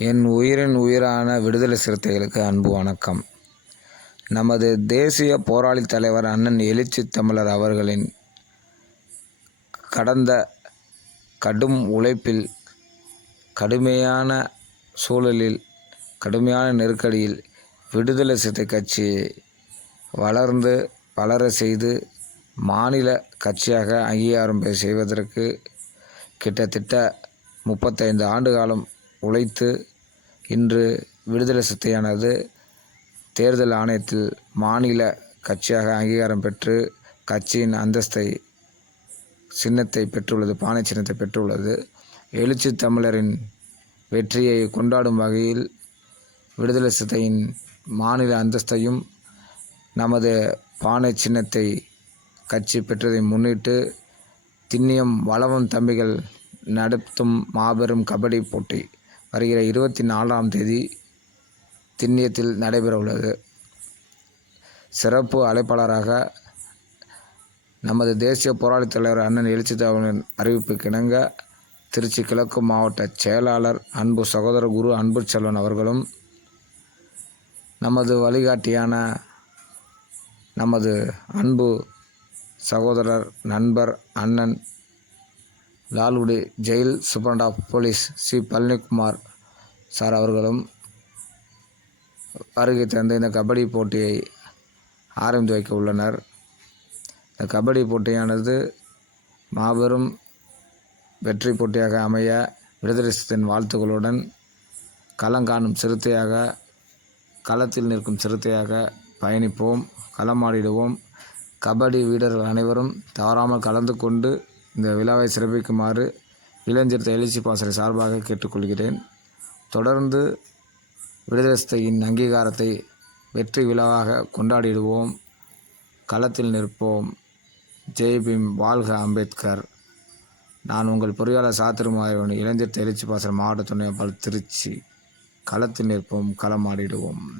என் உயிரின் உயிரான விடுதலை சிறுத்தைகளுக்கு அன்பு வணக்கம். நமது தேசிய போராளி தலைவர் அண்ணன் எழுச்சி தமிழர் அவர்களின் கடந்த கடும் உழைப்பில் கடுமையான சூழலில் கடுமையான நெருக்கடியில் விடுதலை சிறுத்தை கட்சி வளர்ந்து வளர செய்து மாநில கட்சியாக அங்கீகாரம் செய்வதற்கு கிட்டத்தட்ட முப்பத்தைந்து ஆண்டு காலம் உழைத்து இன்று விடுதலை சிறுத்தையானது தேர்தல் ஆணையத்தில் மாநில கட்சியாக அங்கீகாரம் பெற்று கட்சியின் அந்தஸ்தை சின்னத்தை பெற்றுள்ளது பானை சின்னத்தை பெற்றுள்ளது. எழுச்சி தமிழரின் வெற்றியை கொண்டாடும் வகையில் விடுதலை சிறுத்தையின் மாநில அந்தஸ்தையும் நமது பானை சின்னத்தை கட்சி பெற்றதை முன்னிட்டு திண்ணியம் வளவன் தம்பிகள் நடத்தும் மாபெரும் கபடி போட்டி. வருகிற இருபத்தி நாலாம் தேதி திண்ணியத்தில் நடைபெற உள்ளது சிறப்பு அழைப்பாளராக நமது தேசிய போராளித் தலைவர் அண்ணன் எழுச்சி தமிழன் அறிவிப்புக்கு இணங்க திருச்சி கிழக்கு மாவட்ட செயலாளர் அன்பு சகோதர குரு அன்பு செல்வன் அவர்களும் நமது வழிகாட்டியான நமது அன்பு சகோதரர் நண்பர் அண்ணன் Lalgudi jail superintendent of police C. Palanikumar sir அவர்களும் வருகை தந்து இந்த கபடி போட்டியை ஆரம்பித்து வைக்க உள்ளனர். இந்த கபடி போட்டியானது மாபெரும் வெற்றி போட்டியாக அமைய விடுதலை வாழ்த்துக்களுடன் வாழ்த்துக்களுடன் களங்காணும் சிறுத்தையாக களத்தில் நிற்கும் சிறுத்தையாக பயணிப்போம் களமாடிடுவோம். கபடி வீரர்கள் அனைவரும் தவறாமல் கலந்து கொண்டு இந்த விழாவை சிறப்பிக்குமாறு இளைஞர் எழுச்சி பாசறை சார்பாக கேட்டுக்கொள்கிறேன். தொடர்ந்து விடுதலை அங்கீகாரத்தை வெற்றி விழாவாக கொண்டாடிடுவோம். களத்தில் நிற்போம். ஜெய் பீம் வாழ்க அம்பேத்கர். நான் உங்கள் பொறியாளர் சாத்திரமாயவன் இளைஞர் எழுச்சி பாசறை மாவட்ட துணைப்பாளர் திருச்சி. களத்தில் நிற்போம் களமாடிடுவோம்